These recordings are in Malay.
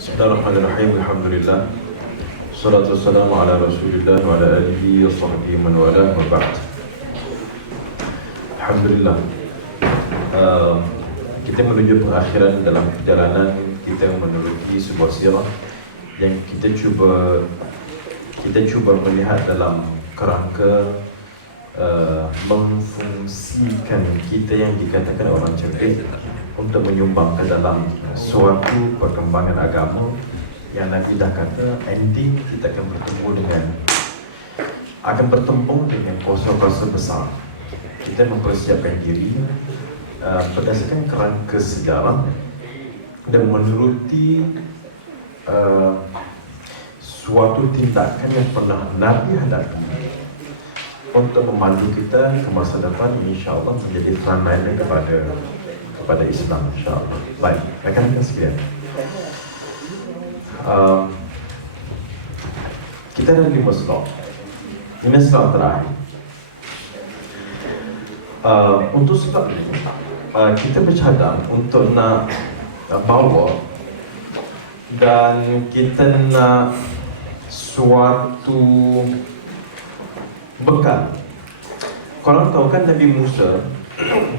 Bismillahirrahmanirrahim. Alhamdulillah. Salatu wassalamu ala Rasulillah wa ala alihi wa sahbihi man wala wa ba'd. Alhamdulillah. Kita menuju pengakhiran dalam perjalanan kita meneruki sebuah sirah yang kita cuba melihat dalam kerangka memfungsikan kita yang dikatakan orang cerdik untuk menyumbang ke dalam suatu perkembangan agama yang Nabi dah kata ending kita akan bertemu dengan kuasa-kuasa besar. Kita mempersiapkan diri berdasarkan kerangka sejarah dan menuruti suatu tindakan yang pernah Nabi hadapi untuk memandu kita ke masa depan, insya-Allah menjadi frontliner kepada Islam, insya-Allah. Baik, rakan-rakan sekalian. Kita ada 5 slot. Ini slot terakhir. Untuk slot ini, kita bercadang untuk nak bawa dan kita nak suatu bekal. Korang tahu kan Nabi Musa,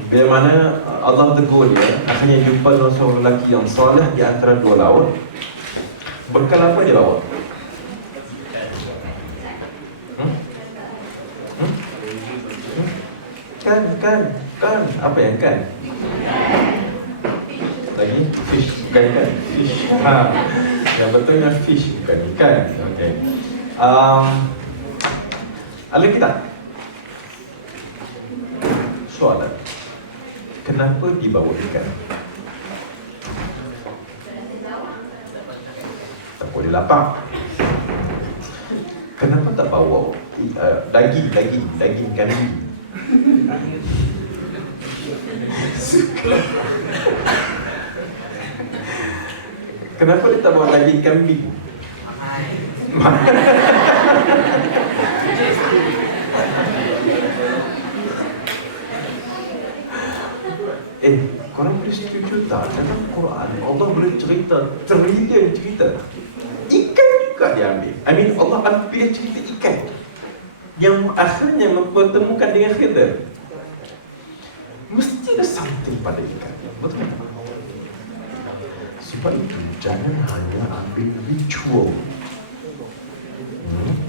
bila mana Allah tegur dia, akhirnya jumpa dengan seorang lelaki yang soleh di antara dua laut. Bekal apa dia bawa? Kan, apa yang kan? Lagi fish, bukan ikan. Fish. Yang betulnya fish, bukan ikan. Okey. Ada kita soalan, kenapa dibawa ikan? Tak boleh lapar. Kenapa tak bawa daging kambing? Kenapa dia tak bawa daging kambing? Korang boleh setuju tak? Dalam Quran Allah boleh cerita trilion cerita, ikan juga dia ambil. Allah ambil cerita ikan yang akhirnya mempertemukan dengan Khidir. Mesti ada something pada ikan, betul tak? Sebab itu jangan hanya ambil ritual.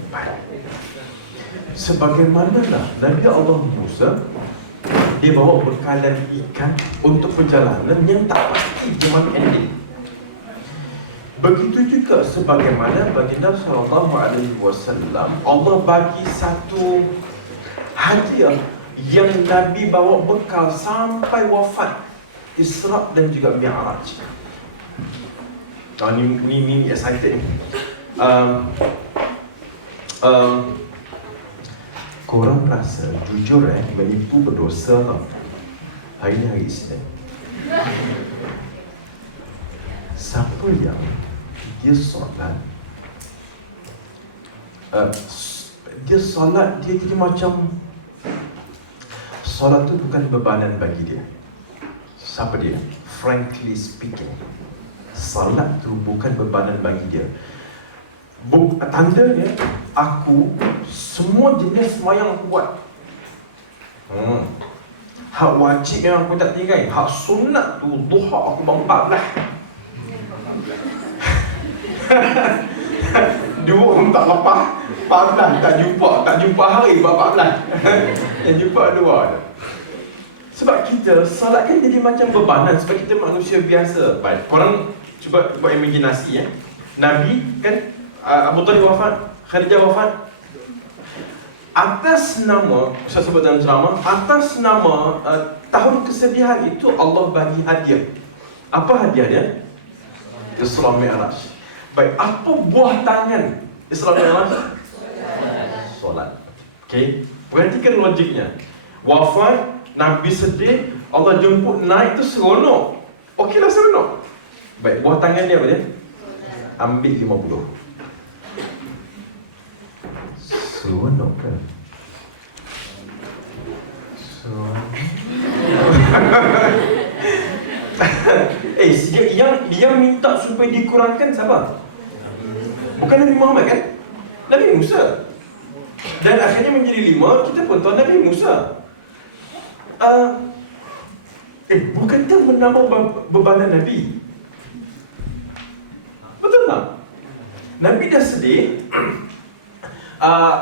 Baik. Sebagaimanalah Nabi Allah Musa, dia bawa bekalan ikan untuk perjalanan yang tak pasti di mana ending. Begitu juga sebagaimana baginda sallallahu alaihi wasallam, Allah bagi satu hadiah yang Nabi bawa bekal sampai wafat, Isra dan juga Mi'raj. Ni excited ni. Korang rasa jujur menipu berdosa tau. Hari ni hari Isnin. Siapa yang dia solat, dia jadi macam solat tu bukan bebanan bagi dia. Siapa dia? Frankly speaking, solat tu bukan bebanan bagi dia. Tandanya aku semua jenis semayang aku buat. Hak wajib yang aku tak tinggal. Hak sunat tu duha aku bangun 14. Dua tak lepas 14, tak jumpa hari 14. Yang jumpa dua. Sebab kita solat kan jadi macam bebanan, sebab kita manusia biasa. Baik, korang cuba buat imaginasi Nabi kan, Abu Talib wafat, Khadijah wafat. Atas nama, saya sebut dalam ceramah, atas nama tahun kesedihan itu Allah bagi hadiah. Apa hadiah dia? Isra Mi'raj. Baik, apa buah tangan Isra Mi'raj? Solat. Okey, perhatikan logiknya. Wafat, Nabi sedih, Allah jemput naik tu seronok. Okeylah seronok. Baik, buah tangan dia apa dia? Ambil 50. Seronok kan? Seronok. yang minta supaya dikurangkan siapa? Bukan Nabi Muhammad kan? Nabi Musa. Dan akhirnya menjadi 5, kita pun tahu Nabi Musa. Bukankah menambah bebanan Nabi? Betul tak? Nabi dah sedih.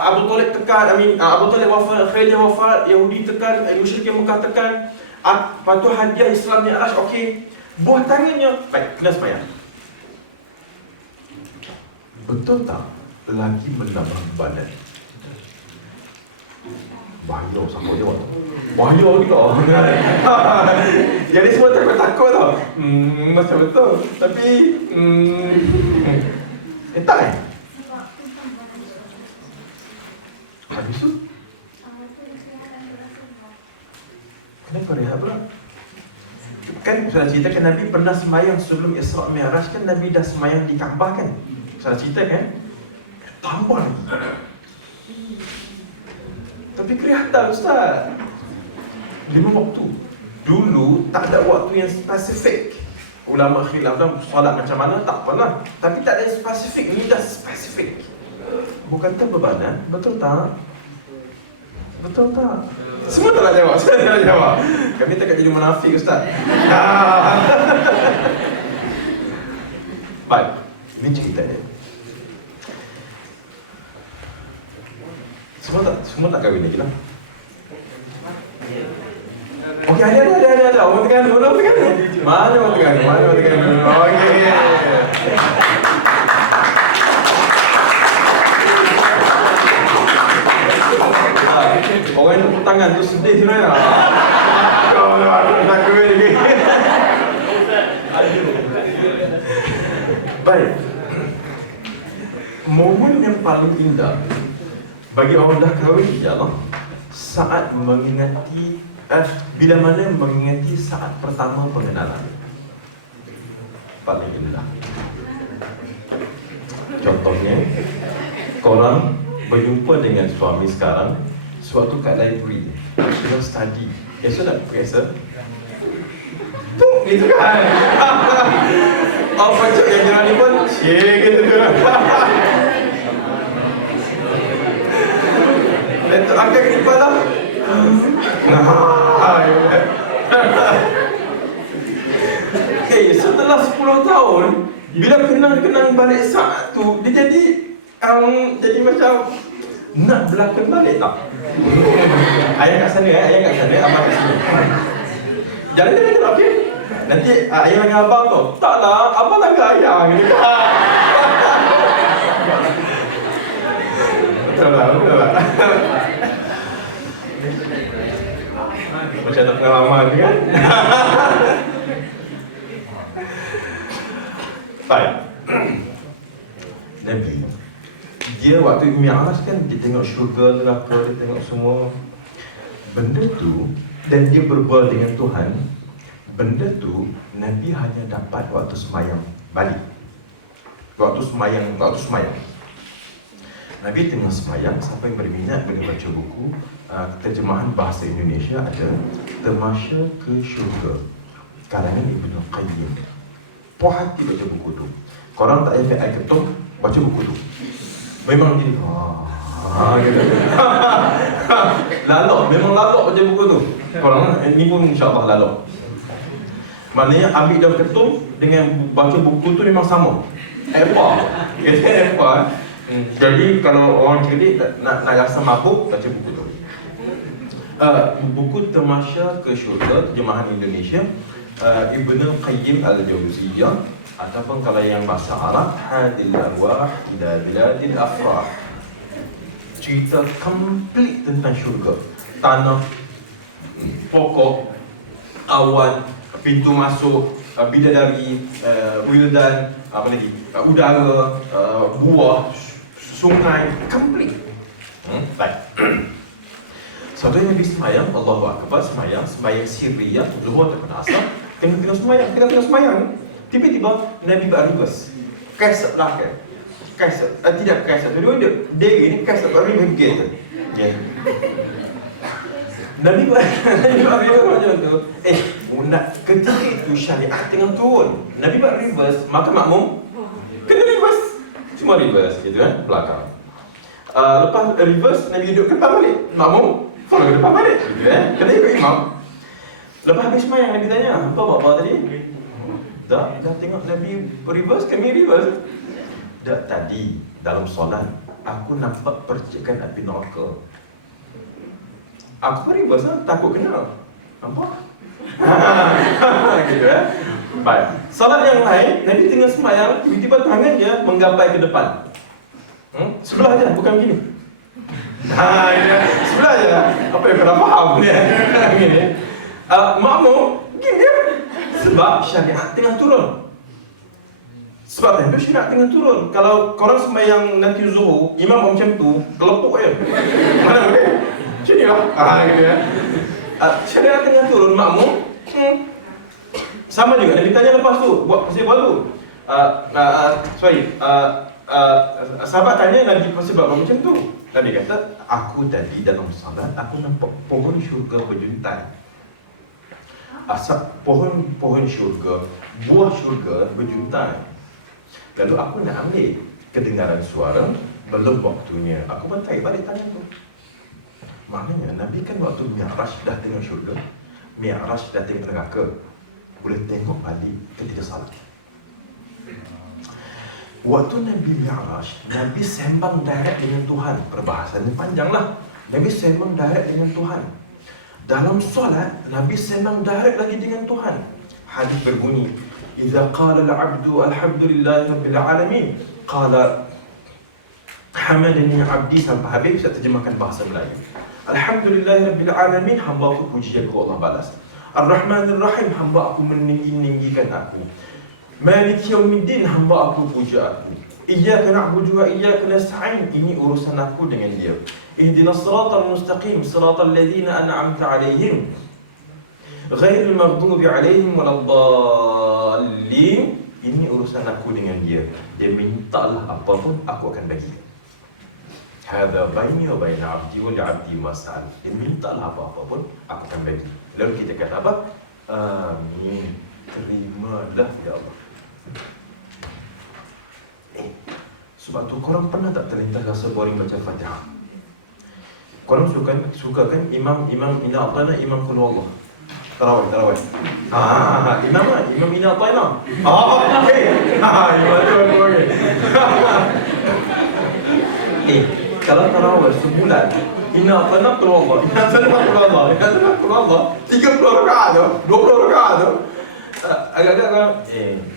Abu Talib tekan, Abu Talib wafat, Khadijah wafat, Yahudi tekan, musyrikin Mekah tekan. Lepas tu hadiah Islam Mi'raj, okey. Buah tangannya, baik, kena sembahyang. Betul tak? Lagi menambah bebanan. Bahaya, siapa jawab? Bahaya juga. Jadi semua takut tau. Macam betul. Tapi tak habis tu kenapa rehat pula? Kan saya ceritakan Nabi pernah semayang sebelum Isra' Mi'raj kan. Nabi dah semayang di Kaabah kan. Saya cerita kan. Tambah lagi. Tapi kelihatan Ustaz 5 waktu. Dulu tak ada waktu yang spesifik. Ulama khilaf dah solat macam mana tak pernah. Tapi tak ada yang spesifik. Ini dah spesifik. Bukan tak bebanan. Betul tak? Betul tak? Semua tak nak jawab. Saya tak nak jawab. Kami takkan jadi munafik Ustaz. Baik. Ini cerita dia. Semua tak kahwin lagi lah. Okey, ada. Orang Terengganu. Mana orang Terengganu? Okey. Orang yang tepuk tangan tu sedih tu lah. Kau tak kahwin lagi. Baik. Momen yang paling indah bagi orang dah kahwin ialah saat mengingati bila mana mengingati saat pertama pengenalan. Paling indah. Contohnya, korang berjumpa dengan suami sekarang sewaktu kat library, dia study. Esok nak periksa tu gitu kan. Apa cak yang jalan ni pun gitu kan. Letak angkat ke kepala. Setelah 10 tahun, bila kenang balik saat tu, dia jadi macam nak berlakon balik tak? Ayah kat sana, abang kat sini. Jalan, okey? Nanti ayah dengan abang tu, taklah, abang langgar ayah gitu. Betul lah. Macam tak pengalaman kan? Baik. Nabi, dia waktu Mi'raj kan, dia tengok syurga, neraka, dia tengok semua benda tu, dan dia berbual dengan Tuhan. Benda tu Nabi hanya dapat waktu semayang balik. Waktu semayang. Nabi tengah semayang. Siapa yang berminat boleh baca buku terjemahan bahasa Indonesia ada Tamasya ke Syurga karangan Ibnu Qayyim. Puas hati baca buku tu. Korang tak payah air ketuk, baca buku tu. Memang gini. Gitu. Memang lalok baca buku tu. Korang ni pun insya-Allah lalok. Maknanya ambil daun ketum dengan baca buku tu memang sama. Apa? Jadi kalau orang cerdik nak rasa mabuk, baca buku tu. Buku Tamasya ke Syurga, terjemahan Indonesia, Ibnu Qayyim Al-Jauziyah, ataupun kalau yang bahasa Arab, Hadil Arwah ila Biladil Afrah. Cerita komplit tentang syurga. Tanah, pokok, awan, pintu masuk, bidadari, wildan, udara, buah, sungai, komplit. Baik. Satu yang Nabi semayang, Allahu Akbar, semayang sirriyah, zuhur ataupun asar, tengah semayang. Tiba-tiba Nabi berreverse. Kaisat belakang. Tidak kaisat. Dia ini kaisat berreverse. Nabi berreverse macam tu. ketika itu syariat tengah turun. Nabi buat reverse, maka makmum kena reverse. Cuma reverse gitu kan, belakang. Lepas reverse, Nabi duduk ke depan balik. Makmum follow ke depan balik gitu kan. Kena ikut imam. Lepas habis sembahyang, Nabi tanya, apa buat tadi? Dah tengok Nabi reverse, kami reverse. Dah tadi dalam solat aku nampak percikan api neraka. Aku reverse lah, takut kena. Nampak? Gitu kan. Baik. Solat yang lain, Nabi tengah sembahyang, tiba-tiba tangan dia menggapai ke depan. Sebelah aja, bukan gini. Sebelah aja. Apa yang kena faham ni? Gini. Makmum gini. Sebab syariat tengah turun. Sebab itu syariat tengah turun. Kalau korang sembahyang nanti zuhur, imam macam tu, kelepuk je. Mana boleh? Macam ni lah. Gitu ya. Syariat tengah turun, makmum sama juga. Nabi tanya lepas tu, buat tu. Sahabat tanya Nabi sebab apa macam tu. Nabi kata, aku tadi dalam salat aku nampak pohon syurga berjuntai. Asap pohon syurga, buah syurga berjuntai. Lalu aku nak ambil kedengaran suara, belum waktunya. Aku pun tarik balik tangan tu. Maknanya Nabi kan waktu Mi'raj dah tengok syurga, Mi'raj dah tengok neraka, boleh tengok balik ketika salat. Waktu Nabi Mi'raj, Nabi sembang direct dengan Tuhan. Perbahasannya panjang lah. Nabi sembang direct dengan Tuhan. Dalam solat, Nabi sembang direct lagi dengan Tuhan. Hadis berbunyi, "Idza qala al-'abdu alhamdulillahi rabbil alamin, qala hamadani 'abdi," sampai habis. Saya terjemahkan bahasa Melayu. Alhamdulillahi rabbil alamin, hamba aku puji aku, Allah balas. Ar-Rahmanir Rahim, hamba aku meninggikan aku. Maliki yaumiddin, hamba aku puja aku. Iyyaka na'budu wa iyyaka nasta'in, ini urusan aku dengan dia. Ihdinas siratal mustaqim, siratal ladzina an'amta 'alaihim, ghairil maghdubi 'alaihim waladdallin, ini urusan aku dengan dia. Dia mintalah apa pun aku akan bagi. Hadza baini wa baina 'abdi wa li'abdi ma sa'al. Dia mintalah apa-apa pun aku akan bagi. Lalu kita kata apa? Amin. Terimalah ya Allah. Sebab tu korang pernah tak terlintas rasa boring baca Fatihah? Korang suka kan imam ina atana, imam qul huwallah. Tarawih. Imam ina atana. Okey. Kalau tarawih sebulan, ina atana qul huwallah, ina atana qul huwallah, ina atana qul huwallah, 30 rakaat tu, 20 rakaat tu. Agak-agak kan,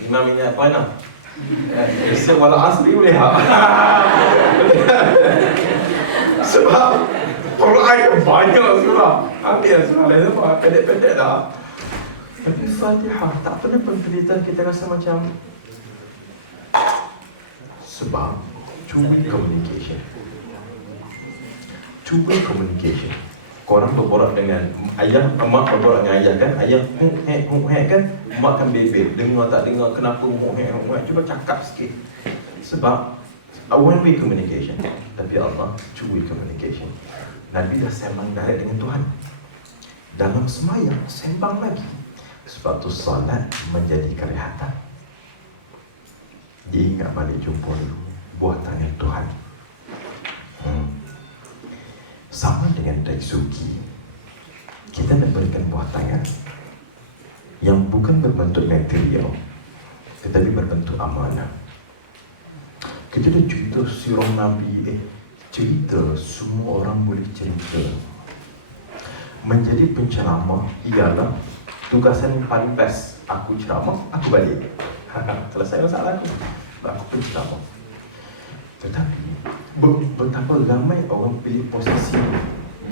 imam ini apa nak? Wala asli boleh tak? Sebab Quran banyak surah. Ambil surah lain apa? Pendek-pendek dah. Tapi Fatihah tak pernah pun cerita kita rasa macam. Sebab two-way communication. Two-way communication. Korang berborak dengan ayah, mak berborak dengan ayah kan. Ayah hek kan, mak kan bebel. Dengar tak dengar, kenapa hek. Cuba cakap sikit. Sebab one way communication. Tapi Allah two-way communication. Nabi dah sembang direct dengan Tuhan. Dalam sembahyang sembang lagi. Sebab tu salat menjadi kelihatan. Dia ingat balik jumpa dulu buah tangan Tuhan. Sama dengan dari sugi, kita nak berikan buah tangan yang bukan berbentuk material, tetapi berbentuk amanah. Kita dah cerita sirah Nabi, cerita semua orang boleh cerita. Menjadi penceramah ialah tugasan paling best. Aku ceramah, aku balik. Selesai masalah aku penceramah. Tetapi betapa ramai orang pilih posisi ni,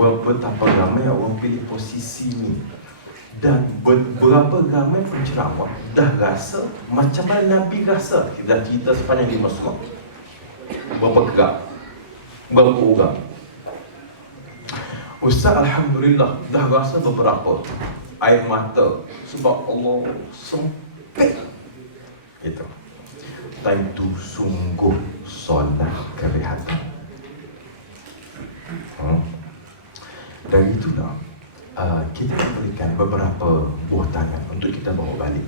betapa ramai orang pilih posisi ni, dan berapa ramai penceramah dah rasa macam mana Nabi rasa. Kita cerita sepanjang 5 surah, berapa gerak, berapa orang. Ustaz Alhamdulillah dah rasa beberapa air mata sebab Allah sempit itu. Dan itu sungguh solat kelihatan. Dari itulah kita memberikan beberapa buah tangan untuk kita bawa balik.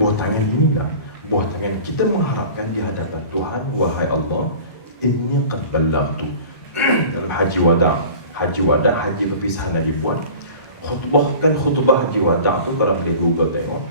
Buah tangan inilah buah tangan kita mengharapkan di hadapan Tuhan, wahai Allah, inni qad ballaghtu. Dalam haji wada, haji perpisahan Nabi buat khutbah haji wada tu, kalau boleh Google tengok,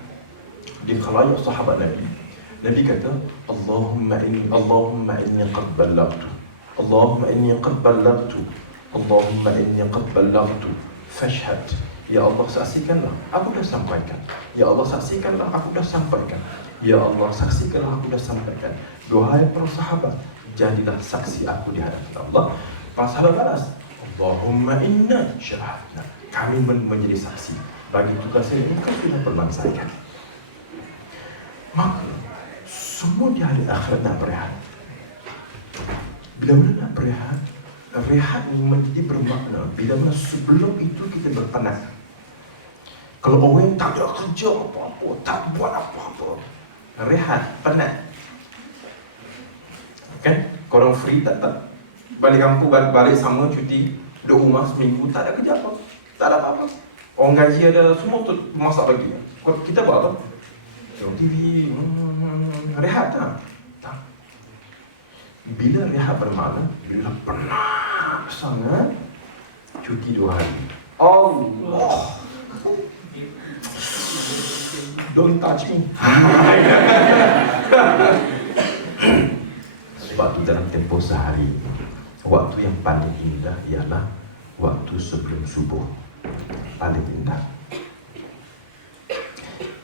di khalayak sahabat Nabi kata, Allahumma inni qad ballaghtu, Allahumma inni qad ballaghtu, Allahumma inni qad ballaghtu, fashhad. Ya Allah, saksikanlah aku dah sampaikan. Ya Allah, saksikanlah aku dah sampaikan. Ya Allah, saksikanlah aku dah sampaikan. Doa para sahabat, jadilah saksi aku di hadapan Allah. Para sahabat balas, Allahumma inna syahadna, kami menjadi saksi bagi tugas ini engkau sudah perbangsaikan. Maka semua di hari akhirat nak berehat. Bila mana nak berehat, rehat ini menjadi bermakna bila mana sebelum itu kita berpenat. Kalau orang tak ada kerja apa-apa, tak buat apa-apa, rehat, penat, kan? Korang free tak balik kampung, balik sama cuti, duduk rumah seminggu, tak ada kerja apa, tak ada apa-apa. Orang gaji ada, semua tu masak lagi. Kita buat apa? Tengok TV, rehat tak? Tak. Bila rehat bermakna, bila penat sangat, cuti 2 hari. Allah, don't touch me. Sebab tu dalam tempoh sehari, waktu yang paling indah ialah waktu sebelum subuh. Paling indah.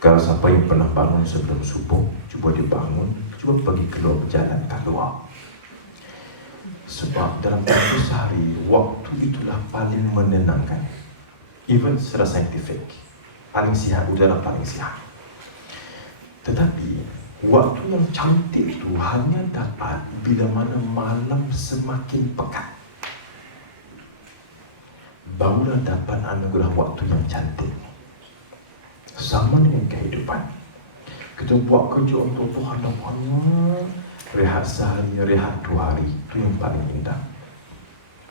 Kalau siapa yang pernah bangun sebelum subuh, cuba dia bangun, cuba pergi keluar berjalan kat luar. Sebab dalam tempoh sehari, waktu itulah paling menenangkan. Even secara saintifik, paling sihat, udara paling sihat. Tetapi waktu yang cantik itu hanya dapat bila mana malam semakin pekat, barulah dapat anugerah waktu yang cantik. Sama dengan kehidupan, kita buat kerja untuk Tuhan dan banyak, rehat sehari, rehat 2 hari, itu yang paling indah.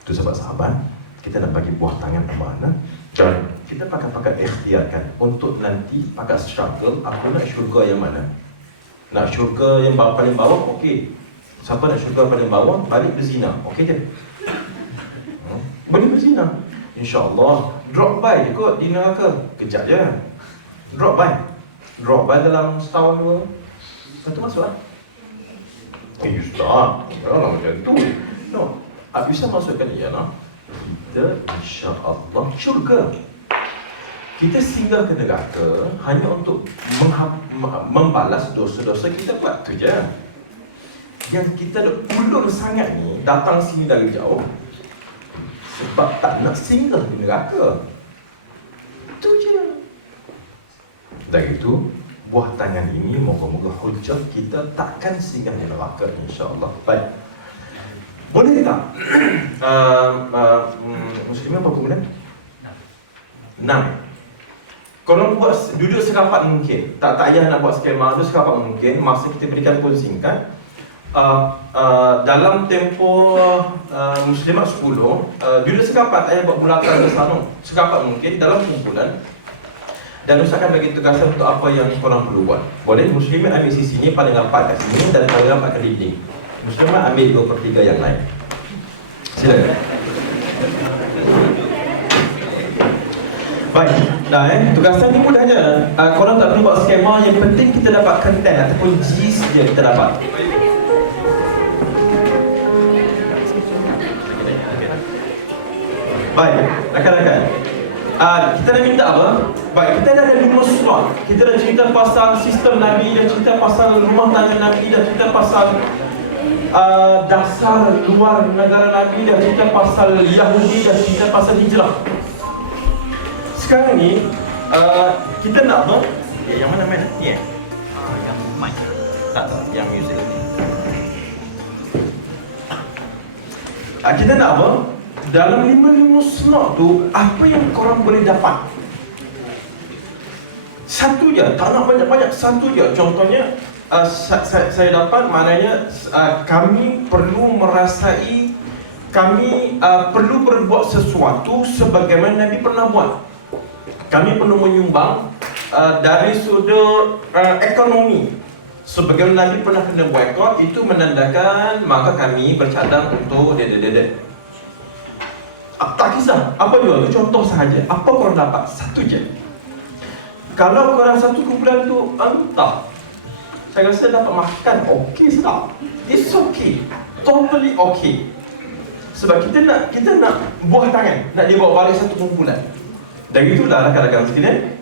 Itu sebab sahabat, kita nak bagi buah tangan amanah dan kita pakai ikhtiarkan untuk nanti pakai struggle. Aku nak syurga yang mana? Nak syurga yang paling bawah, okey. Siapa nak syurga paling bawah, balik berzina, okey je. Boleh berzina, InsyaAllah. Drop by je kot di neraka, kejap je. Drop by dalam setahun 2, lepas tu masuk lah. Ustaz, janganlah macam tu. No, Ustaz masukkan ialah kita insya-Allah syurga. Kita singgah ke neraka hanya untuk membalas dosa-dosa kita buat tu je. Yang kita dah ulur sangat ni, datang sini dari jauh sebab tak nak singgah di neraka. Itu je. Dari itu, buah tangan ini moga-moga hujah kita takkan singgah di neraka, insya-Allah. Baik. Boleh tak? Muslimin berapa bulan? 6. Kalau buat duduk serapat mungkin. Tak payah nak buat skema tu, serapat mungkin. Masa kita berikan pun singkat. Dalam tempoh Muslimat 10, duduk serapat, tak payah buat mulakan bersama. Serapat mungkin dalam kumpulan. Dan Ustaz akan bagi tugasan untuk apa yang korang perlu buat. Boleh Muslimin ambil sisi ni paling rapat kat sini dan paling rapat kat dinding. Muslimin ambil 2/3 yang lain. Silakan. Baik, dah tugasan ni mudah je. Korang tak perlu buat skema, yang penting kita dapat content ataupun gist je kita dapat. Baik, rakan-rakan. Kita dah minta apa? Baik, kita dah ada 5 slot. Kita dah cerita pasal sistem Nabi, dah cerita pasal rumah tangga Nabi, dah cerita pasal dasar luar negara Nabi, dah cerita pasal Yahudi, dah cerita pasal hijrah. Sekarang ni kita nak apa? Yang mana main? Ni yang mic. Tak, yang music. Kita nak apa? Dalam 5 slot tu, apa yang korang boleh dapat? Satu je, tak nak banyak-banyak, satu je. Contohnya, saya dapat, maknanya kami perlu merasai kami perlu berbuat sesuatu sebagaimana Nabi pernah buat. Kami perlu menyumbang dari sudut ekonomi sebagaimana Nabi pernah kena boykot. Itu menandakan maka kami bercadang untuk tak kisah apa juga, itu contoh sahaja. Apa korang dapat? Satu je. Kalau korang satu kumpulan tu entah, saya rasa dapat makan okey sedap. It's okay, totally okay. Sebab kita nak buah tangan, nak dibawa balik satu kumpulan. Dan itulah rakan-rakan sekalian,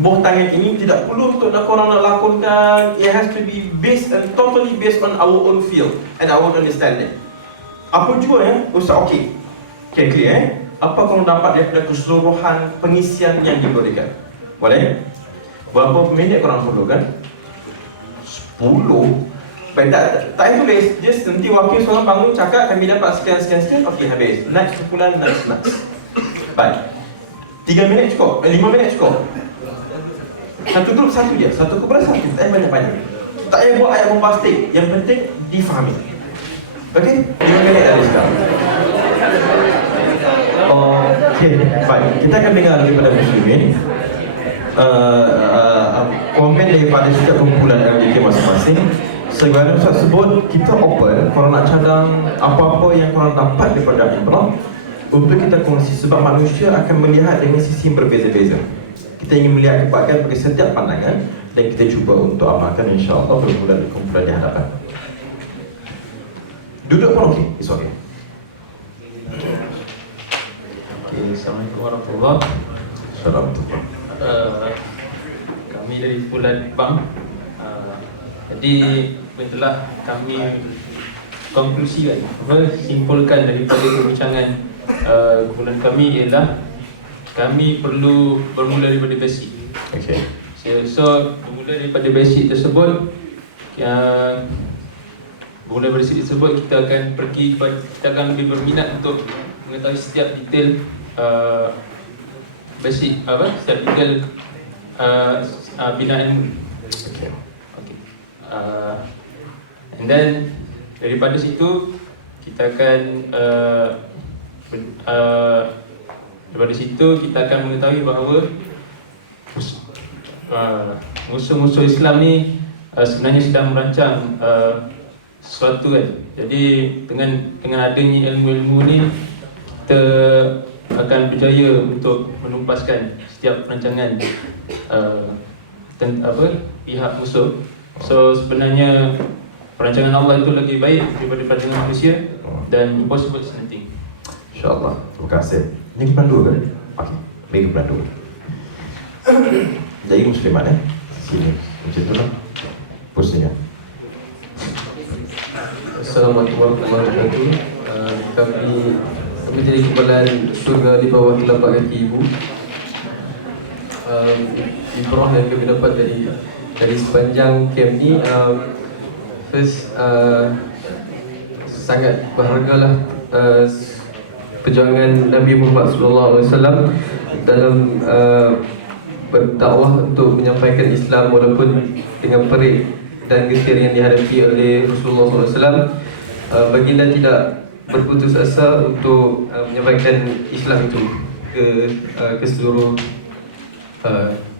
buah tangan ini tidak perlu untuk korang nak lakonkan. It has to be based and totally based on our own feel and our own understanding. Apa juga ya, Ustaz okey. Okay, clear apa korang dapat daripada keseluruhan pengisian yang diberikan? Boleh? Berapa minit korang perlukan? 10. Baik, tak tulis. Just nanti wakil seorang bangun cakap kami dapat sekian. Okey, habis. Next sebulan, next. Baik. 3 minit cukup? 5 minit cukup? Satu grup satu je. Satu kumpulan satu. Tak banyak-banyak. Tak payah buat ayat bombastik. Yang penting difahami. Okey? 5 minit dari sekarang. Okey, baik. Kita akan dengar daripada muslimin komen daripada setiap kumpulan LDK masing-masing. Segala tersebut kita open. Korang nak cadang apa-apa yang korang dapat daripada Imran untuk kita kongsi, sebab manusia akan melihat dengan sisi yang berbeza-beza. Kita ingin melihat kebaikan bagi setiap pandangan dan kita cuba untuk amalkan, insya-Allah bermula di kumpulan di hadapan. Duduk pun okey, it's okay. Assalamualaikum warahmatullahi Assalamualaikum. Kami dari kumpulan Bang. Jadi telah kami konklusikan, simpulkan daripada perbincangan kumpulan kami ialah kami perlu bermula daripada basic. Okay. So bermula daripada basic tersebut, bermula dari basic tersebut kita akan lebih berminat untuk mengetahui setiap detail basic setiap detail bina ilmu. Okay. And then daripada situ kita akan daripada situ kita akan mengetahui bahawa musuh-musuh Islam ni sebenarnya sedang merancang sesuatu kan. Jadi dengan adanya ilmu-ilmu ni kita akan berjaya untuk menumpaskan setiap perancangan pihak musuh. So sebenarnya perancangan Allah itu lebih baik daripada perancangan manusia dan impossible is nothing. InsyaAllah. Terima kasih. Ini pemandu kan? Okey, bagi pemandu. Jadi muslimat sini. Macam tu lah posisinya. Assalamualaikum warahmatullahi wabarakatuh. Kami jadi kumpulan surga di bawah telapak kaki ibu. Ibrah yang kami dapat dari sepanjang camp ni, first sangat berhargalah perjuangan Nabi Muhammad SAW dalam berdakwah untuk menyampaikan Islam walaupun dengan perik dan getir yang dihadapi oleh Rasulullah SAW. Baginda tidak berputus asa untuk menyampaikan Islam itu ke seluruh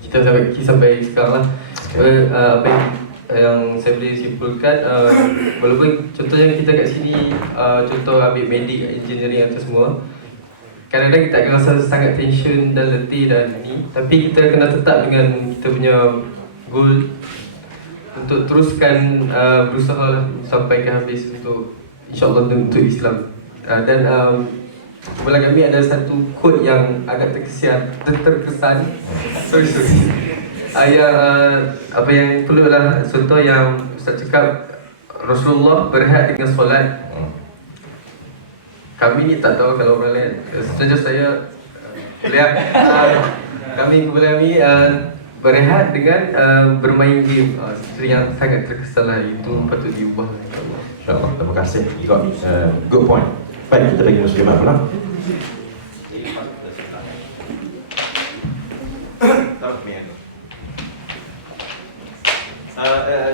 kita sampai sekarang lah. Apa yang saya boleh simpulkan, walaupun contoh yang kita kat sini, contoh ambil medik, engineering atau semua, kadang-kadang kita akan rasa sangat tension dan letih dan ni, tapi kita kena tetap dengan kita punya goal untuk teruskan berusaha sampai ke habis untuk insyaAllah untuk Islam. Dan kumpulan kami ada satu quote yang agak terkesan. Sorry. Apa yang perlulah contoh yang Ustaz cakap, Rasulullah berehat dengan solat. Kami ni tak tahu kalau orang lain. Saja saya lihat kami kumpulan kami berehat dengan bermain game. Itu yang sangat terkesan lah. Itu patut diubah. InsyaAllah. Terima kasih. You got good point. Baik, kita lagi muslimat pula.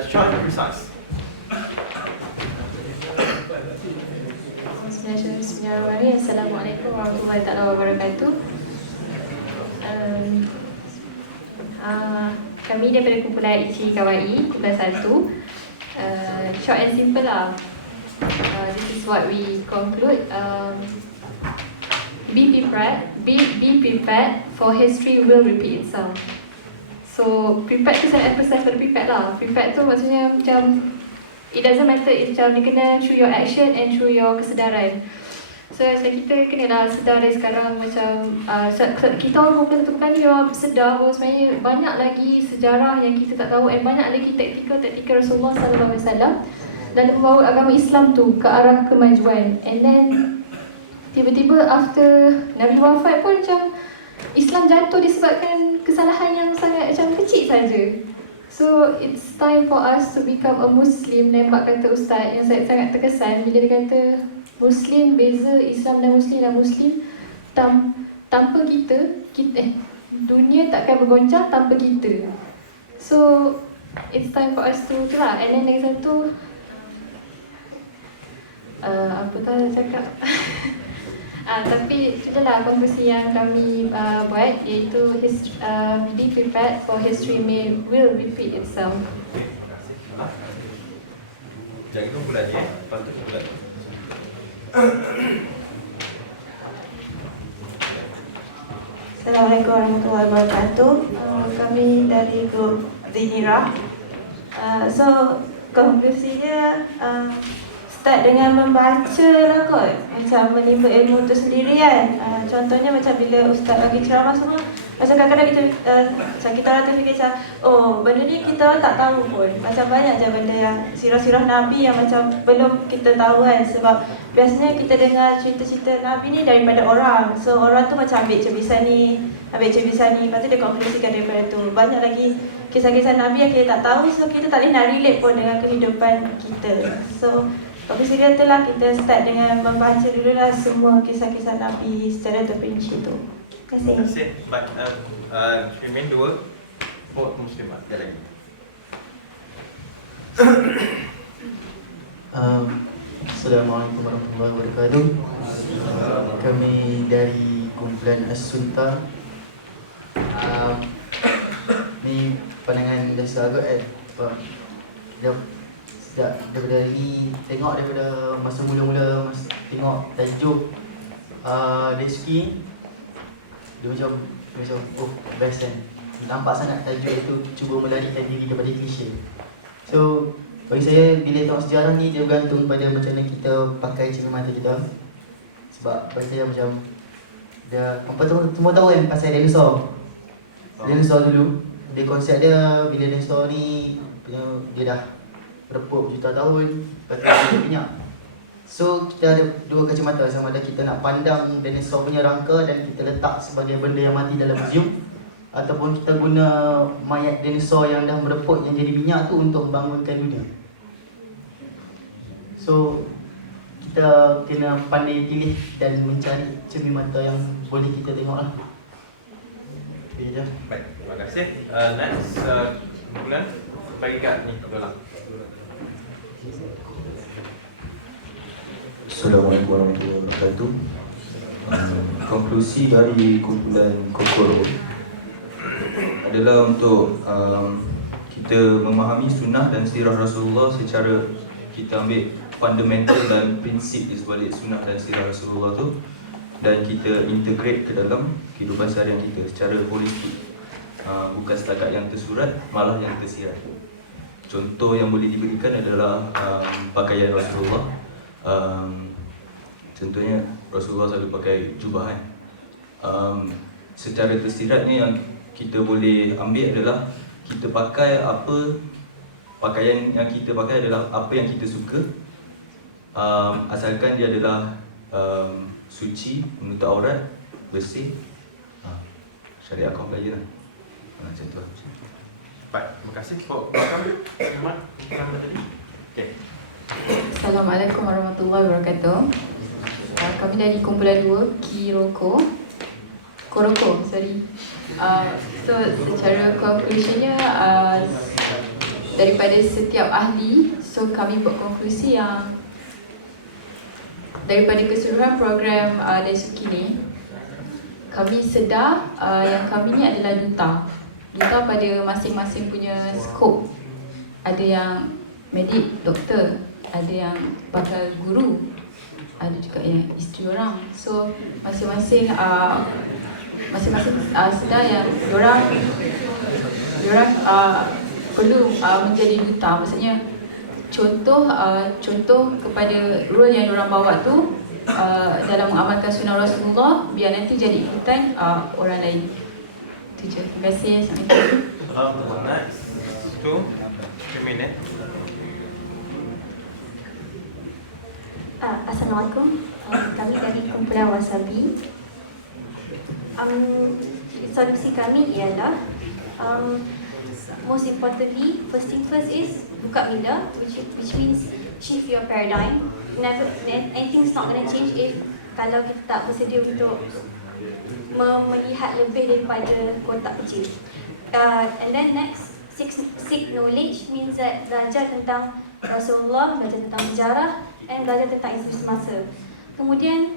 Short and precise. Bismillahirrahmanirrahim. warahmatullahi taala wabarakatuh. Kami daripada kumpulan ICI Kawai, kumpulan 1. Short and simple lah. This is what we conclude. Be prepared for history will repeat itself. So prepared tu saya emphasize pada prepared lah. Prepared tu maksudnya macam it doesn't matter, it's macam dia kena through your action and through your kesedaran. So kita kenalah sedar dari sekarang macam kita orang kumpulan satu ni memang sedar bahawa sebenarnya banyak lagi sejarah yang kita tak tahu, and banyak lagi taktikal Rasulullah SAW dalam membawa agama Islam tu ke arah kemajuan. And then tiba-tiba after Nabi wafat pun macam Islam jatuh disebabkan kesalahan yang sangat macam kecil saja. So it's time for us to become a Muslim. Nembak kata Ustaz yang saya sangat terkesan bila dia kata Muslim, beza Islam dan Muslim. Tanpa kita dunia takkan bergoncang tanpa kita. So it's time for us to lah. And then lagi satu apa tadi saya cakap tapi itulah konklusi yang kami buat, iaitu be prepared for history will repeat itself. Jangan itu bulan ya, lepas tu bulan. Assalamualaikum warahmatullahi wabarakatuh. Kami dari grup Zinira. So konklusinya start dengan membaca lah kot, macam menimba ilmu tu sendiri kan. Contohnya macam bila ustaz bagi ceramah semua, macam kadang-kadang macam kita orang terfikir macam oh benda ni kita tak tahu pun. Macam banyak je benda yang sirah-sirah Nabi yang macam belum kita tahu kan. Sebab biasanya kita dengar cerita-cerita Nabi ni daripada orang. So orang tu macam ambil cebisan ni, lepas tu dia konklusikan daripada tu. Banyak lagi kisah-kisah Nabi yang kita tak tahu, so kita tak boleh nak relate pun dengan kehidupan kita. So konklusi dia tu lah, kita start dengan membaca dululah semua kisah-kisah Nabi secara terperinci tu. Terima kasih. Baik, remain 2 vote Muslimat. Ada lagi. Assalamualaikum warahmatullahi wabarakatuh. Kami dari kumpulan As-Sunta. Ni pandangan dasar agak sebab sejak daripada ni tengok daripada masa mula-mula tengok tajuk Reski, dia macam oh best kan. Nampak sangat tajuk itu cuba melarikan diri daripada klise. So bagi saya bila tengok sejarah ni dia bergantung pada macam mana kita pakai cermin mata kita. Sebab bagi saya macam dia semua tahu kan pasal dinosaur. Dinosaur dulu dia konsep dia bila dinosaur ni dia dah berapa juta tahun, lepas tu dia minyak. So kita ada dua kacamata, sama ada kita nak pandang dinosaur punya rangka dan kita letak sebagai benda yang mati dalam museum, ataupun kita guna mayat dinosaur yang dah mereput yang jadi minyak tu untuk membangunkan dunia. So kita kena pandai pilih dan mencari cermin mata yang boleh kita tengok lah. Okay, je. Baik, terima kasih. Next, kumpulan bagi kat ni, tolong. Assalamualaikum warahmatullahi wabarakatuh. Konklusi dari kumpulan Kokoro adalah untuk kita memahami sunnah dan sirah Rasulullah secara kita ambil fundamental dan prinsip di sebalik sunnah dan sirah Rasulullah tu, dan kita integrate ke dalam kehidupan seharian kita secara holistik, bukan setakat yang tersurat, malah yang tersirat. Contoh yang boleh diberikan adalah pakaian Rasulullah. Contohnya Rasulullah selalu pakai jubahan. Secara tersirat ni yang kita boleh ambil adalah kita pakai apa, pakaian yang kita pakai adalah apa yang kita suka, asalkan dia adalah suci, menutup aurat, bersih, syariat compliant lah. Macam tu lah. Baik, terima kasih. Welcome, Ahmad. Tadi. Okey. Assalamualaikum warahmatullahi wabarakatuh. Kami dari kumpulan 2 Koroko, sorry. So secara conclusionnya daripada setiap ahli, so kami buat konklusi yang daripada keseluruhan program Daisuki ni, kami sedar yang kami ni adalah duta pada masing-masing punya skop. Ada yang medik, doktor, ada yang bakal guru, ada juga yang isteri orang. So masing-masing sedar yang diorang perlu menjadi duta. Maksudnya contoh kepada role yang diorang bawa tu dalam mengamalkan sunnah Rasulullah, biar nanti jadi ikutan orang lain. Itu je. Terima kasih. Assalamualaikum. Next. Tu. Minute. Assalamualaikum. Kami dari kumpulan Wasabi. Solusi kami ialah most importantly, first thing first is buka minda, which means shift your paradigm. Never, anything's not gonna change if kalau kita tak bersedia untuk melihat lebih daripada kotak kecil. And then next, seek knowledge means that belajar tentang Rasulullah, belajar tentang sejarah, and belajar tentang isu semasa. Kemudian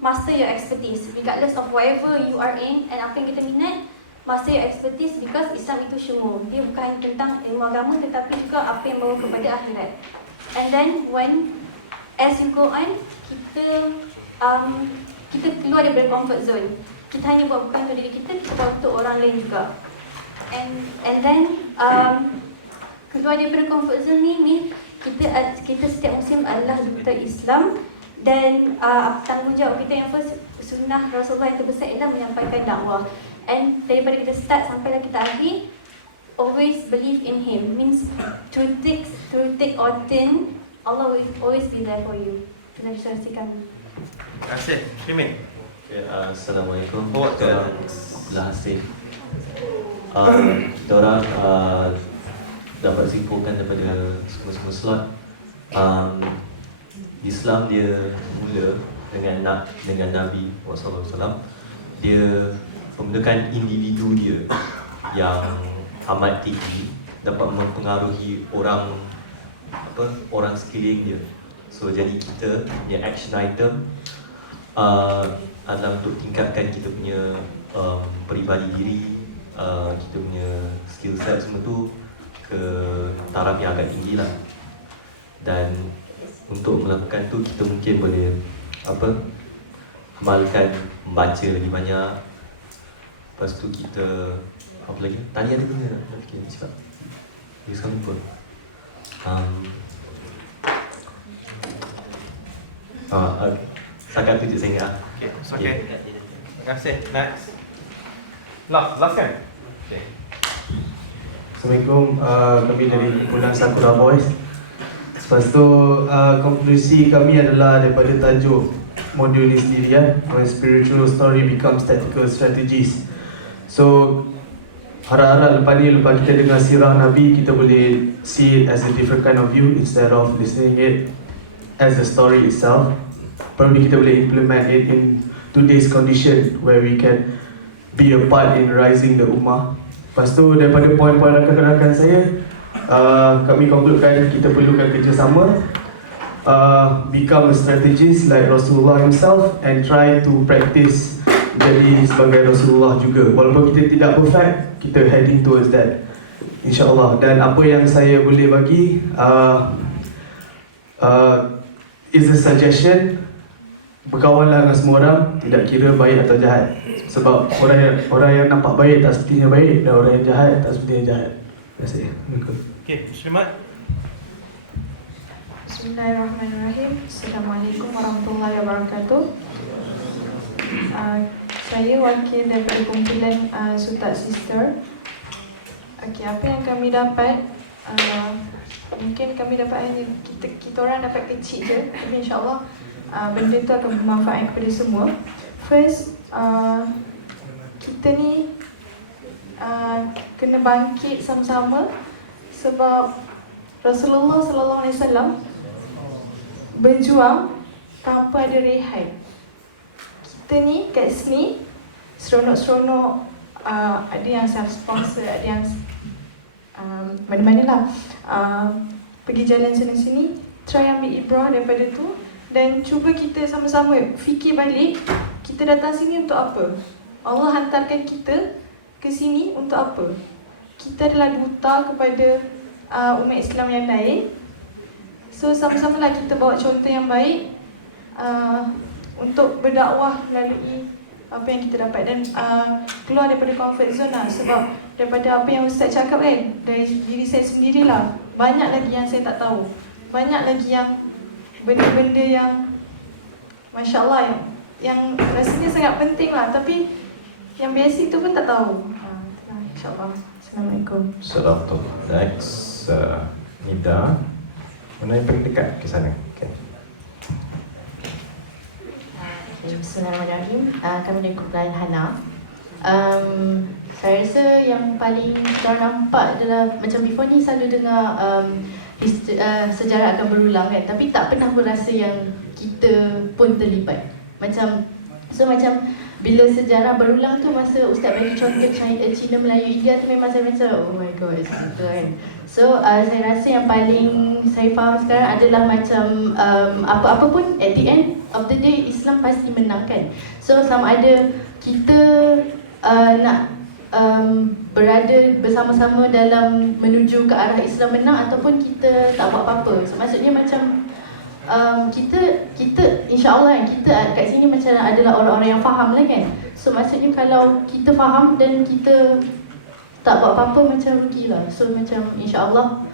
master your expertise, regardless of whatever you are in and apa yang kita minat. Master your expertise because Islam itu syumul. Dia bukan tentang ilmu agama tetapi juga apa yang bawa kepada akhirat. And then as you go on, kita keluar daripada comfort zone. Kita hanya buat bukan untuk diri kita buat untuk orang lain juga. And then keluar daripada comfort zone ni kita setiap muslim adalah duta Islam, dan tanggungjawab kita yang first sunnah Rasulullah yang terbesar ialah menyampaikan dakwah. And daripada kita start sampailah kita akhir, always believe in Him. Means through thick or thin, Allah will always be there for you. Terima kasih kami. Terima kasih. Fimin. Assalamualaikum. Dora Hasif. Dora dapat simpulkan daripada semua slot, Islam dia mula dengan Nabi SAW. Dia memulakan individu dia yang amat tinggi, dapat mempengaruhi orang sekeliling dia. So jadi kita punya action item adalah untuk tingkatkan kita punya peribadi diri, kita punya skill set semua tu ke taraf yang agak tinggi lah. Dan untuk melakukan tu kita mungkin boleh amalkan membaca lagi banyak. Lepas tu kita apa lagi? Tadi ada benda nak fikir cepat. Dia sekarang lupa. Setakat tu je saya ingat. Okay. Terima kasih. Next. Last kan? Okay. Assalamualaikum, kami dari kumpulan Sakura Boys. Lepas tu konklusi kami adalah daripada tajuk modul ni sendiri When Spiritual Story Becomes Tactical Strategies. So harap-harap lepas kita dengar sirah Nabi, kita boleh see it as a different kind of view instead of listening it as a story itself. Probably kita boleh implement it in today's condition where we can be a part in rising the ummah. Lepas tu daripada poin-poin rakan-rakan saya, kami konkludekan kita perlukan kerjasama, become a strategist like Rasulullah himself and try to practice jadi sebagai Rasulullah juga. Walaupun kita tidak perfect, kita heading towards that, InsyaAllah. Dan apa yang saya boleh bagi is a suggestion, berkawanlah dengan semua orang, tidak kira baik atau jahat. Sebab orang yang nampak baik tak sepertinya baik, dan orang yang jahat tak sepertinya jahat. Terima kasih. Okay, Muslimat. Bismillahirrahmanirrahim. Assalamualaikum warahmatullahi wabarakatuh. Saya wakil daripada kumpulan Sultan Sister. Okay, apa yang kami dapat, mungkin kami dapat hanya kita orang dapat kecil je, tapi insyaAllah benda tu akan bermanfaat kepada semua. First, kita ni kena bangkit sama-sama sebab Rasulullah SAW berjuang tanpa ada rehat. Kita ni kat sini seronok-seronok, ada yang self-sponsor, ada yang mana-mana lah, pergi jalan sana-sini, try ambil ibrah daripada tu. Dan cuba kita sama-sama fikir balik, kita datang sini untuk apa? Allah hantarkan kita ke sini untuk apa? Kita adalah duta kepada umat Islam yang lain. So sama-samalah kita bawa contoh yang baik untuk berdakwah melalui apa yang kita dapat dan keluar daripada comfort zone lah. Sebab daripada apa yang Ustaz cakap kan, dari diri saya sendirilah, banyak lagi yang saya tak tahu. Banyak lagi yang benda-benda yang Masya Allah yang rasanya sangat penting lah, tapi yang basic tu pun tak tahu. InsyaAllah. Assalamualaikum. Assalamualaikum. Next, Nida. Mana yang paling dekat ke sana? Okay. Bismillahirrahmanirrahim. Kami dari kumpulan Hana. Saya rasa yang paling kita nampak adalah macam before ni selalu dengar sejarah akan berulang kan, tapi tak pernah berasa yang kita pun terlibat. Macam bila sejarah berulang tu, masa Ustaz bagi contoh Cina, Melayu, India tu, memang saya macam oh my god, gitu kan. So saya rasa yang paling saya faham sekarang adalah macam apa-apa pun at the end of the day Islam pasti menang kan. So sama ada kita nak berada bersama-sama dalam menuju ke arah Islam menang ataupun kita tak buat apa-apa. So maksudnya macam kita insya-Allah kan, kita kat sini macam adalah orang-orang yang faham lah kan. So maksudnya kalau kita faham dan kita tak buat apa-apa, macam rugilah. So macam insya-Allah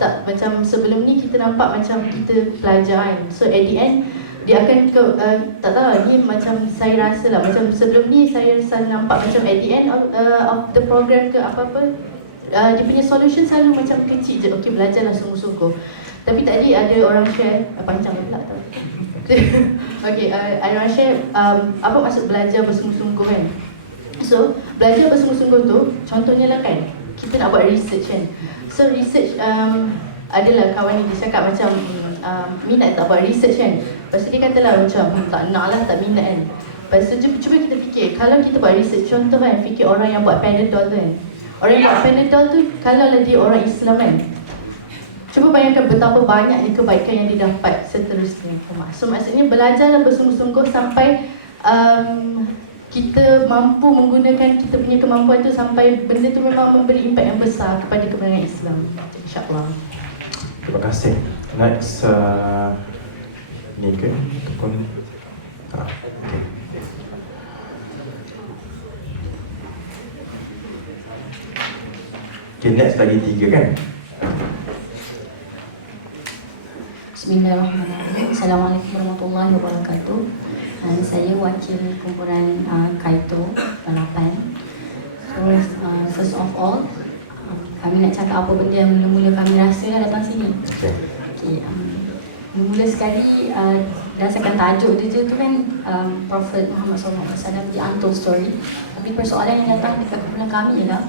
tak macam sebelum ni kita nampak macam kita pelajar kan. So at the end dia akan tak tahu ni, macam saya rasa lah macam sebelum ni saya selalu nampak macam at the end of the program ke apa-apa, dia punya solution selalu macam kecil je. Okey, belajarlah sungguh-sungguh. Tapi tadi ada orang share, panjang pula tau. Okey, ada orang share apa maksud belajar bersungguh-sungguh kan. So, belajar bersungguh-sungguh tu contohnya lah kan, kita nak buat research kan. So, research adalah kawan ni dia cakap macam minat tak buat research kan. Lepas tu dia katalah macam tak nak lah, tak minat kan. Lepas tu cuba kita fikir, kalau kita buat research, contoh kan, fikir orang yang buat Panadol tu kan. Orang yang buat Panadol tu, kalau lah dia orang Islam kan, cuba bayangkan betapa banyaknya kebaikan yang dia dapat seterusnya. So maksudnya belajarlah bersungguh-sungguh sampai kita mampu menggunakan kita punya kemampuan tu sampai benda tu memang memberi impak yang besar kepada kemenangan Islam. InsyaAllah. Terima kasih. Next, ni ke? Okay. Okay, next lagi 3 kan? Bismillahirrahmanirrahim. Assalamualaikum warahmatullahi wabarakatuh. Saya wakil kumpulan Kaito Balapan. So first of all, kami nak cakap apa benda yang mula-mula kami rasa datang sini. Okay, mula sekali berdasarkan tajuk dia tu kan, Prophet Muhammad SAW, The Untold Story. Tapi persoalan yang datang dekat kumpulan kami ialah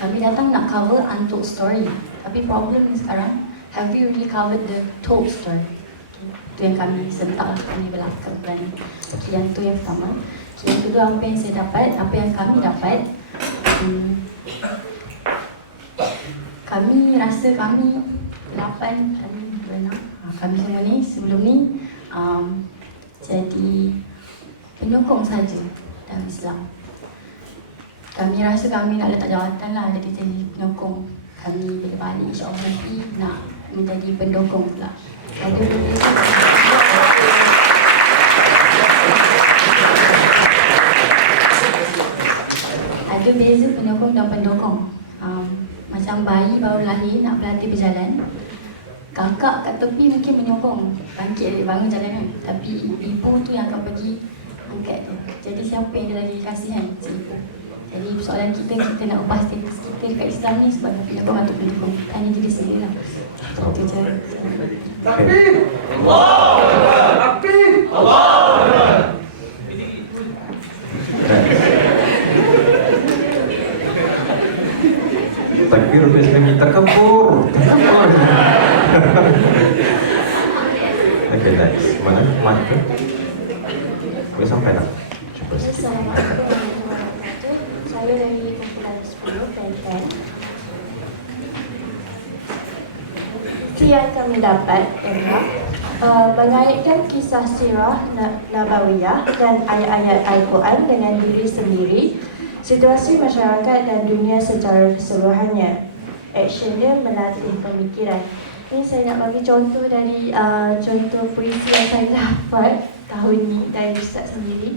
kami datang nak cover untold story. Tapi problem ni sekarang, have you really covered the told story? Itu yang kami sentak kami belakang bulan ni. Yang tu yang pertama. Yang kedua, apa yang saya dapat, apa yang kami dapat, kami rasa kami 8, kami 26, kami semua ni sebelum ni jadi penyokong saja dalam Islam. Kami rasa kami nak letak jawatan lah, jadi penyokong. Kami bila balik insyaAllah nanti nak menjadi pendukung pula. Ada beza penyokong dan pendukung. Macam bayi baru lahir nak berlatih berjalan, kakak kat tepi mungkin menyokong, bangkit adik bangun jalan kan. Tapi ibu tu yang akan pergi angkat tu. Jadi siapa yang dia lagi kasihan? Ibu. Jadi persoalan kita nak ubah status kita dekat Islam ni sebagai penyokong atau pendukung. Tanya diri sendiri lah. Itu je. Takbir! Allahu Akbar! Takbir! Allahu Akbar! Takbir lebih sekali takabur. Okay, next. Mana? Mana tu? Boleh sampai tak? Cuba. Assalamualaikum warahmatullahi wabarakatuh. Saya dari kumpulan 10 PNN. bukti yang kami dapat ialah mengaitkan kisah sirah Nabawiyah dan ayat-ayat Al-Quran dengan diri sendiri, situasi masyarakat dan dunia secara keseluruhannya. Action dia melatih pemikiran. Ini saya nak bagi contoh dari contoh puisi yang saya dapat tahun ni dari Ustaz sendiri.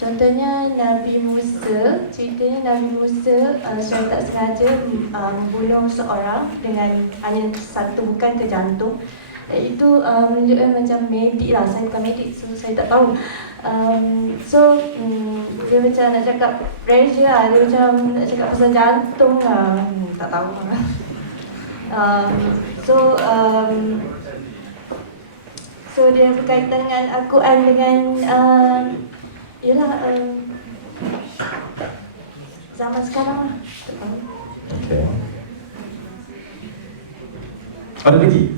Contohnya Nabi Musa, ceritanya Nabi Musa secara tak sengaja membunuh seorang dengan hanya satu bukan ke jantung. Itu menunjukkan macam medik lah, saya bukan medik so saya tak tahu. Dia macam nak cakap pressure lah, dia macam nak cakap pasal jantung lah, tak tahu lah. So dia berkaitan dengan Al-Quran dengan zaman sekarang lah. Okay. Ada lagi?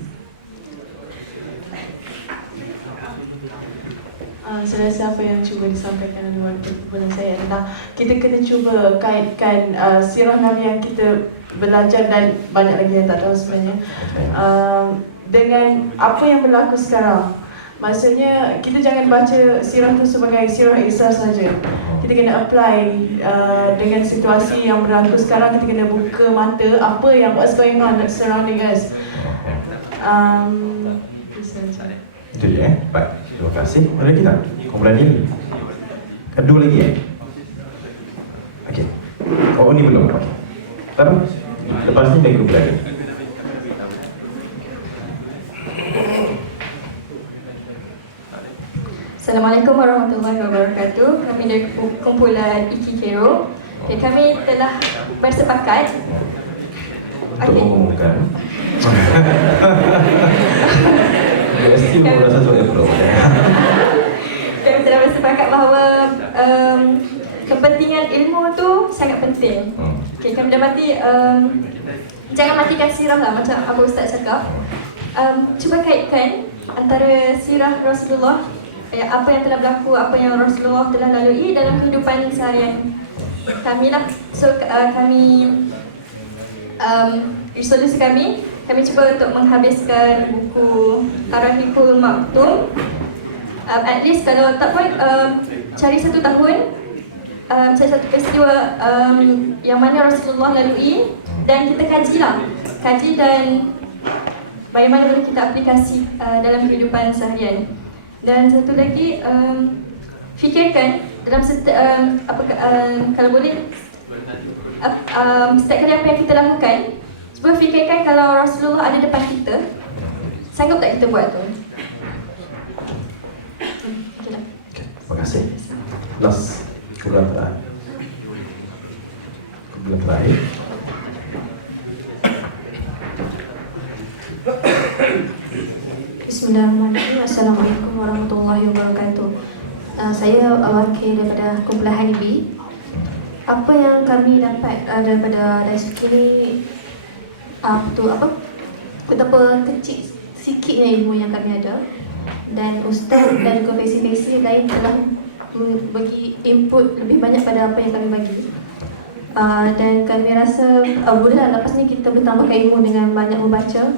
Saya rasa apa yang cuba disampaikan oleh kumpulan saya adalah kita kena cuba kaitkan sirah Nabi yang kita belajar dan banyak lagi yang tak tahu sebenarnya dengan apa yang berlaku sekarang. Maksudnya kita jangan baca sirah tu sebagai sirah Isa saja. Kita kena apply dengan situasi yang berlaku sekarang. Kita kena buka mata apa yang what's going on surrounding us. Itu je baik. Terima kasih. Ada lagi tak? Kumpulan ini? Kedua lagi Okey. Oh ni belum. Okey. Tak apa. Lepas ni dia kumpulan ni. Assalamualaikum warahmatullahi wabarakatuh. Kami dari kumpulan Iki Kero. Okay, kami telah bersepakat untuk mengumumkan. Mesti merasa sebagai program. Kami telah bersepakat bahawa kepentingan ilmu tu sangat penting. Okay, kami dapati jangan matikan sirah lah macam apa Ustaz cakap. Cuba kaitkan antara sirah Rasulullah, apa yang telah berlaku, apa yang Rasulullah telah lalui dalam kehidupan seharian kami lah. So kami resolusi kami cuba untuk menghabiskan buku Ar-Rahiqul Maktum. At least kalau tak pun cari 1 tahun, cari satu peristiwa yang mana Rasulullah lalui dan kita kaji dan bagaimana boleh kita aplikasi dalam kehidupan seharian. Dan satu lagi, fikirkan dalam kalau boleh setiap kali apa yang kita lakukan, cuba fikirkan kalau Rasulullah ada depan kita, sanggup tak kita buat tu? Terima kasih. Last kumpulan terakhir. Bismillahirrahmanirrahim. Assalamualaikum warahmatullahi wabarakatuh. Saya wakil daripada kumpulan Hanibi. Apa yang kami dapat daripada Daisuki ni betapa kecil sikitnya ilmu yang kami ada, dan ustaz dan juga fasil-fasil lain telah bagi input lebih banyak pada apa yang kami bagi. Dan kami rasa bolehlah lepas ni kita bertambahkan ilmu dengan banyak membaca,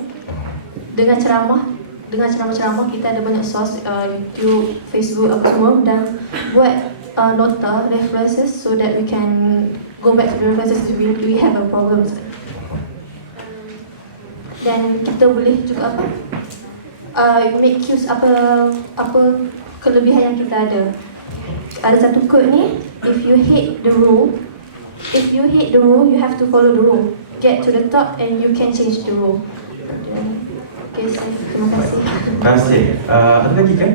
dengan ceramah-ceramah kita ada banyak source, YouTube, Facebook apa semua, dan buat nota references so that we can go back to the references if we have a problem. Dan kita boleh juga make use apa kelebihan yang kita ada. Ada satu quote ni, if you hate the rule, you have to follow the rule. Get to the top and you can change the rule. Okay, terima kasih. Terima kasih. Ada lagi kan?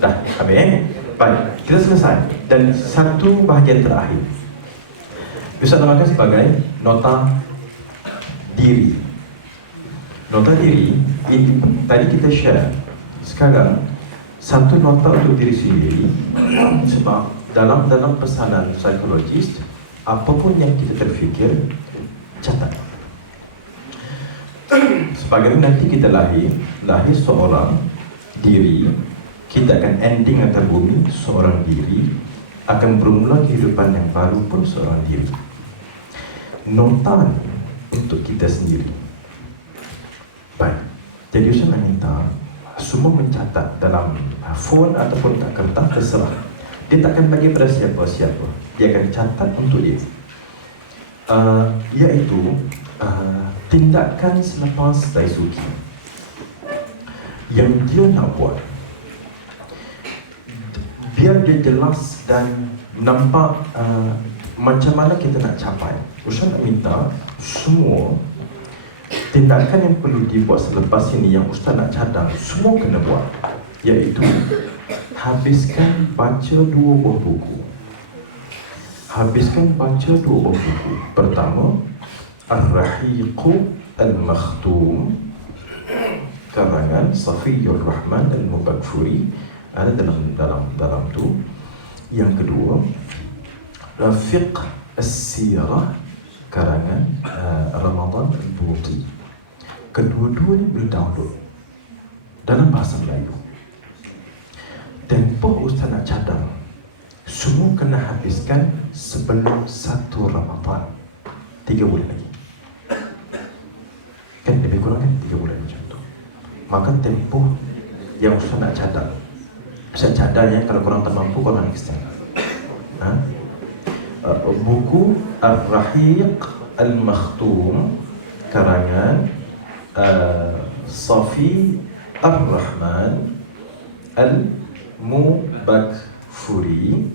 Dah, habis Baik, kita selesai. Dan satu bahagian terakhir Ustaz namakan sebagai nota diri. Nota diri, tadi kita share. Sekarang, satu nota untuk diri sendiri. Sebab dalam pesanan psikologis, apapun yang kita terfikir, catat. Sebagaimana nanti kita lahir seorang diri, kita akan ending atas bumi seorang diri, akan bermula kehidupan yang baru pun seorang diri. Nota untuk kita sendiri. Jadi Ustaz nak minta semua mencatat dalam phone ataupun kat kertas, terserah. Dia takkan bagi pada siapa-siapa. Dia akan catat untuk dia. Iaitu tindakan selepas Daisuki yang dia nak buat, biar dia jelas dan nampak macam mana kita nak capai. Ustaz nak minta semua tindakan yang perlu dibuat selepas ini yang Ustaz nak cadang, semua kena buat. Iaitu habiskan baca 2 buah buku. Habiskan baca 2 buah buku. Pertama, Ar-Rahiqu Al-Makhtum karangan Safiyur Rahman Al-Mubakfuri, ada dalam tu. Yang kedua, Fiqh As-Sirah karangan Ramadan Al-Buti. Kedua-dua ni boleh download dalam bahasa Melayu. Tempoh Ustaz nak cadang, semua kena habiskan sebelum 1 Ramadan, 3 bulan lagi. Kan lebih kurang kan 3 bulan macam tu. Maka tempoh yang Ustaz nak cadang, Ustaz cadangnya kalau korang tak mampu, korang extend. Buku Ar-Rahiq Al-Makhtum karangan Safi Ar-Rahman Al-Mubakfuri.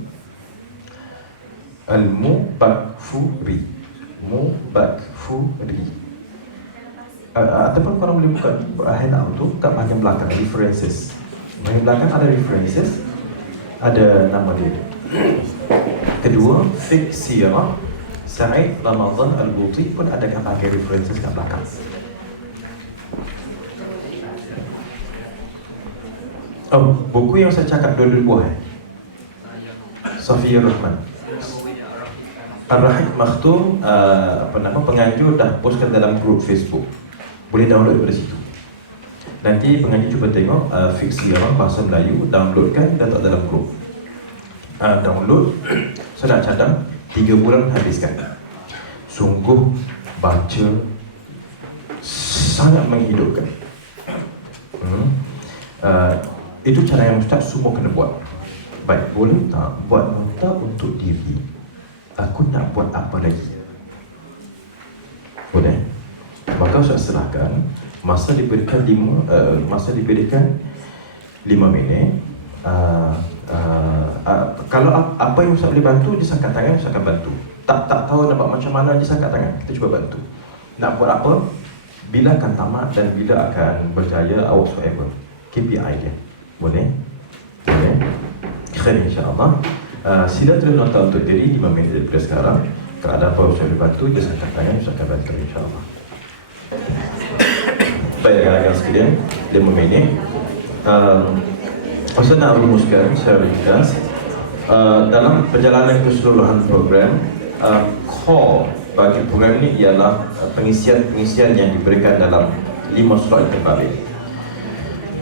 Ataupun korang boleh buka handout tu kat bahagian belakang, references. Bahagian belakang ada references, ada nama dia. Kedua, Fiqh Sirah Sa'id Ramadan Al-Buti pun ada kat bahagian references kat belakang. Buku yang saya cakap dua-dua buah Safiyur Rahman Ar-Rahiq Makhtum, penganjur dah postkan dalam grup Facebook. Boleh download daripada situ. Nanti penganjur cuba tengok Fiqh Sirah bahasa Melayu, downloadkan, dah tak dalam grup. Download, saya nak cadang 3 bulan habiskan. Sungguh baca sangat menghidupkan. Itu cara yang Ustaz semua kena buat. Baik, boleh tak buat nota untuk diri, aku nak buat apa lagi? Boleh? Maka Ustaz serahkan, masa diberikan 5 minit. Kalau apa yang Ustaz boleh bantu, dia angkat tangan, Ustaz akan bantu. Tak tahu nak buat macam mana, dia angkat tangan, kita cuba bantu. Nak buat apa, bila akan tamat dan bila akan berjaya, whatsoever KPI dia. Boleh? Boleh? Khair insyaAllah. Sila tulis nota untuk diri 5 minit daripada sekarang. Kalau ada apa Ustaz boleh bantu, dia angkat tangan, Ustaz akan bantu insyaAllah. Baik, rakan-rakan sekalian, 5 minit. Ustaz nak rumuskan secara ringkas dalam perjalanan keseluruhan program. Core bagi program ini ialah pengisian yang diberikan dalam 5 slot terbalik.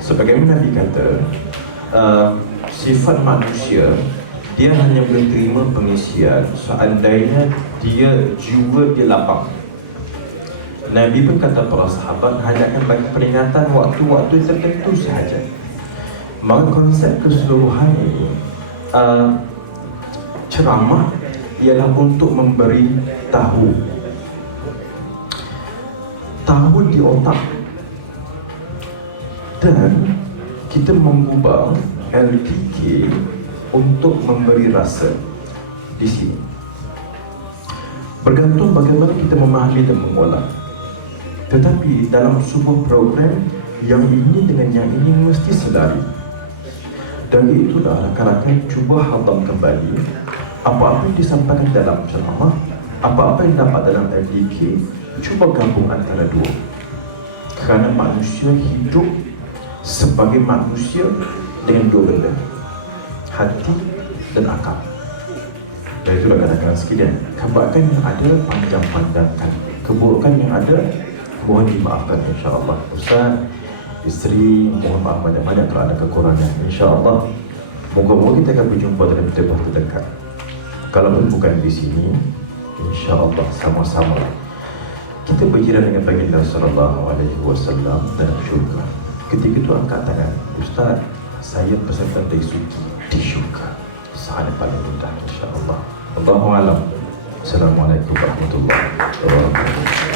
Sebagaimana Nabi kata, sifat manusia, dia hanya boleh terima pengisian seandainya jiwa dia lapang. Nabi pun kata para sahabat hanya akan bagi peringatan waktu-waktu tertentu sahaja. Maka konsep keseluruhan ini, ceramah ialah untuk memberi tahu di otak, dan kita mengubah LTK untuk memberi rasa di sini. Bergantung bagaimana kita memahami dan mengolah. Tetapi dalam sebuah program, yang ini dengan yang ini mesti selari. Dan itulah rakan-rakan cuba hadam kembali apa-apa yang disampaikan dalam ceramah, apa-apa yang dapat dalam LDK, cuba gabung antara dua. Kerana manusia hidup sebagai manusia dengan dua benda, hati dan akal. Dan itulah rakan-rakan sekalian, kebaikan yang ada panjang pandangkan, keburukan yang ada mohon dimaafkan insya-Allah. Ustaz, isteri, mohon maaf banyak-banyak kalau ada kekurangan. InsyaAllah, moga-moga kita akan berjumpa dalam tempoh terdekat. Kalaupun bukan di sini, InsyaAllah sama-sama kita berjiran dengan baginda sallallahu alaihi wasallam dalam syurga. Ketika itu angkat tangan, Ustaz, saya peserta dari suci di syurga. Sangat paling mudah, insya-Allah. Allahu a'lam. Assalamualaikum warahmatullahi wabarakatuh.